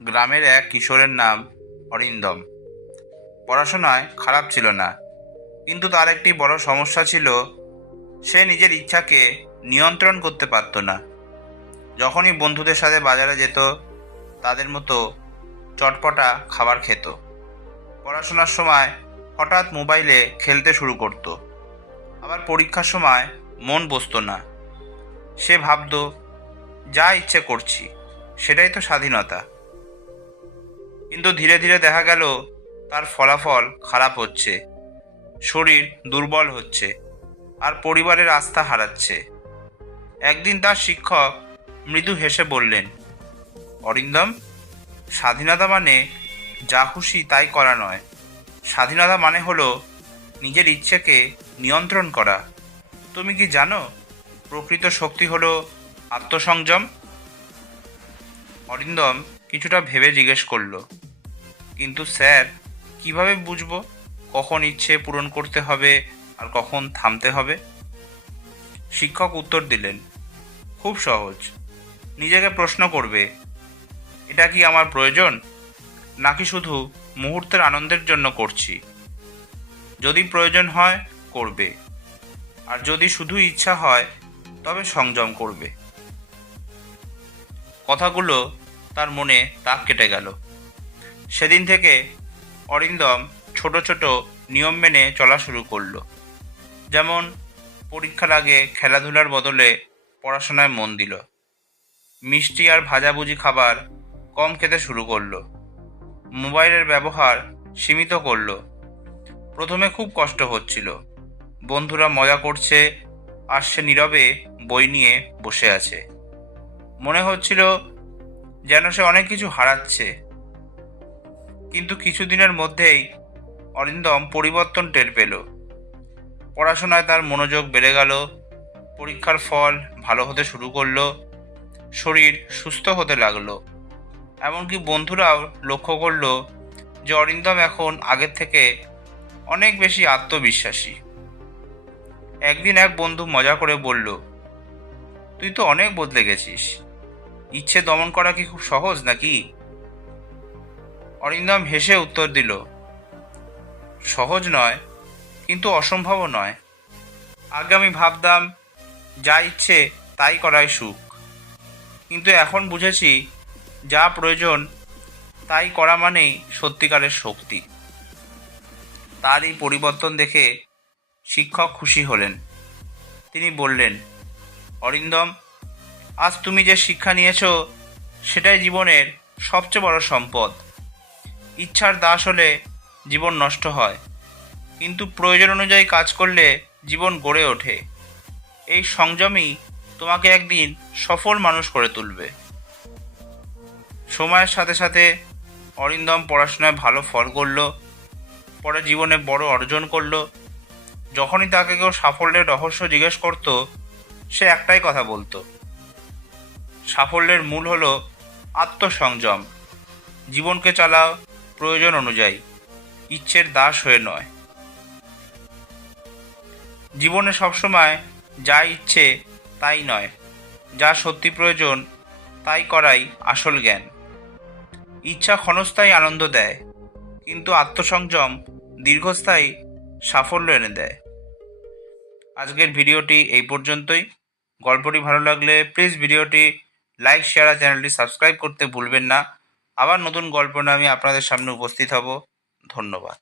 গ্রামের এক কিশোরের নাম অরিন্দম। পড়াশোনায় খারাপ ছিল না, কিন্তু তার একটি বড় সমস্যা ছিল। সে নিজের ইচ্ছাকে নিয়ন্ত্রণ করতে পারত না। যখনই বন্ধুদের সাথে বাজারে যেত, তাদের মতো চটপটা খাবার খেত। পড়াশোনার সময় হঠাৎ মোবাইলে খেলতে শুরু করত। আবার পরীক্ষার সময় মন বসতো না। সে ভাবত, যা ইচ্ছে করছি, সেটাই তো স্বাধীনতা। কিন্তু ধীরে ধীরে দেখা গেল তার ফলাফল খারাপ হচ্ছে, শরীর দুর্বল হচ্ছে, আর পরিবারের আস্থা হারাচ্ছে। একদিন তার শিক্ষক মৃদু হেসে বললেন, অরিন্দম, স্বাধীনতা মানে যা খুশি তাই করা নয়। স্বাধীনতা মানে হলো নিজের ইচ্ছেকে নিয়ন্ত্রণ করা। তুমি কি জানো, প্রকৃত শক্তি হলো আত্মসংযম? অরিন্দম কিছুটা ভেবে জিজ্ঞেস করলো, কিন্তু স্যার, কিভাবে বুঝবো কখন ইচ্ছে পূরণ করতে হবে আর কখন থামতে হবে? শিক্ষক উত্তর দিলেন, খুব সহজ। নিজেকে প্রশ্ন করবে, এটা কি আমার প্রয়োজন, নাকি শুধু মুহূর্তের আনন্দের জন্য করছি? যদি প্রয়োজন হয় করবে, আর যদি শুধু ইচ্ছা হয় তবে সংযম করবে। কথাগুলো তার মনে দাগ কেটে গেল। সেদিন থেকে অরিন্দম ছোট ছোট নিয়ম মেনে চলা শুরু করলো। যেমন পরীক্ষার আগে খেলাধুলার বদলে পড়াশোনায় মন দিল। মিষ্টি আর ভাজাভুজি খাবার কম খেতে শুরু করলো। মোবাইলের ব্যবহার সীমিত করলো। প্রথমে খুব কষ্ট হচ্ছিল। বন্ধুরা মজা করছে আর সে নীরবে বই নিয়ে বসে আছে। মনে হচ্ছিল যেন সে অনেক কিছু হারাচ্ছে। কিন্তু কিছুদিনের মধ্যেই অরিন্দম পরিবর্তন টের পেল। পড়াশোনায় তার মনোযোগ বেড়ে গেল, পরীক্ষার ফল ভালো হতে শুরু করলো, শরীর সুস্থ হতে লাগলো। এমনকি বন্ধুরাও লক্ষ্য করলো যে অরিন্দম এখন আগের থেকে অনেক বেশি আত্মবিশ্বাসী। একদিন এক বন্ধু মজা করে বলল, তুই তো অনেক বদলে গেছিস, ইচ্ছে দমন করা কি খুব সহজ নাকি? অরিন্দম হেসে উত্তর দিল, সহজ নয়, কিন্তু অসম্ভবও নয়। আগে আমি ভাবতাম যা ইচ্ছে তাই করাই সুখ, কিন্তু এখন বুঝেছি যা প্রয়োজন তাই করা মানেই সত্যিকারের শক্তি। তার এই পরিবর্তন দেখে শিক্ষক খুশি হলেন। তিনি বললেন, অরিন্দম, আজ তুমি যে শিক্ষা নিয়েছো সেটাই জীবনের সবচেয়ে বড় সম্পদ। ইচ্ছার দাস হলে জীবন নষ্ট হয়, কিন্তু প্রয়োজন অনুযায়ী কাজ করলে জীবন গড়ে ওঠে। এই সংযমই তোমাকে একদিন সফল মানুষ করে তুলবে। সময়ের সাথে সাথে অরিন্দম পড়াশোনায় ভালো ফল করল, পরে জীবনে বড় অর্জন করল। যখনই তাকে কেউ সাফল্যের রহস্য জিজ্ঞেস করত, সে একটাই কথা বলতো, সাফল্যের মূল হলো আত্মসংযম। জীবনকে চালাও প্রয়োজন অনুযায়ী, ইচ্ছের দাস হয়ে নয়। জীবনে সবসময় যা ইচ্ছে তাই নয়, যা সত্যি প্রয়োজন তাই করাই আসল জ্ঞান। ইচ্ছা ক্ষণস্থায়ী আনন্দ দেয়, কিন্তু আত্মসংযম দীর্ঘস্থায়ী সাফল্য এনে দেয়। আজকের ভিডিওটি এই পর্যন্তই। গল্পটি ভালো লাগলে প্লিজ ভিডিওটি লাইক, শেয়ার আর চ্যানেলটি সাবস্ক্রাইব করতে ভুলবেন না। আবার নতুন গল্প নিয়ে আমি আপনাদের সামনে উপস্থিত হব। ধন্যবাদ।